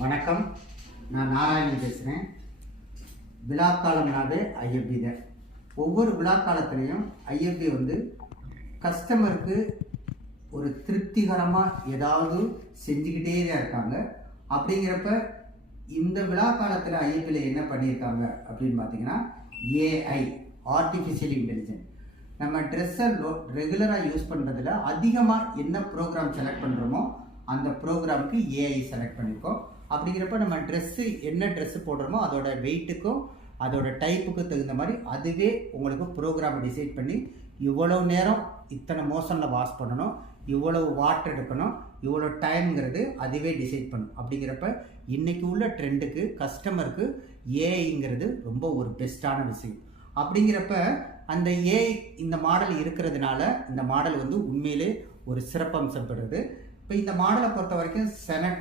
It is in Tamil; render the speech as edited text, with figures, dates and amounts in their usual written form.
வணக்கம், நான் நாராயணன் பேசுகிறேன். விழாக்காலம் நாடு ஐஎஃப்பி தான். ஒவ்வொரு விழாக்காலத்துலேயும் ஐஎஃப்பி கஸ்டமருக்கு ஒரு திருப்திகரமாக ஏதாவது செஞ்சுக்கிட்டே தான் இருக்காங்க. அப்படிங்கிறப்ப இந்த விழா காலத்தில் ஐஎஃப்பியில் என்ன பண்ணியிருக்காங்க அப்படின்னு பார்த்தீங்கன்னா, ஏஐ ஆர்டிஃபிஷியல் இன்டெலிஜென்ஸ். நம்ம ட்ரெஸ்ஸை ரெகுலராக யூஸ் பண்ணுறதுல அதிகமாக என்ன ப்ரோக்ராம் செலக்ட் பண்ணுறோமோ அந்த ப்ரோக்ராமுக்கு ஏஐ செலக்ட் பண்ணியிருக்கோம். அப்படிங்கிறப்ப நம்ம என்ன ட்ரெஸ்ஸு போடுறோமோ அதோட வெயிட்டுக்கும் அதோட டைப்புக்கும் தகுந்த மாதிரி அதுவே உங்களுக்கு ப்ரோக்ராமை டிசைட் பண்ணி இவ்வளோ நேரம் இத்தனை மோஷனில் வாஷ் பண்ணணும், இவ்வளவு வாட்டர் எடுக்கணும், இவ்வளோ டைம்ங்கிறது அதுவே டிசைட் பண்ணும். அப்படிங்கிறப்ப இன்றைக்கி உள்ள ட்ரெண்டுக்கு கஸ்டமருக்கு ஏஐங்கிறது ரொம்ப ஒரு பெஸ்ட்டான விஷயம். அப்படிங்கிறப்ப அந்த ஏஐ இந்த மாடல் இருக்கிறதுனால இந்த மாடல் உண்மையிலே ஒரு சிறப்பம்சம் பெறுது. இப்போ இந்த மாடலை பொறுத்த வரைக்கும் செனட்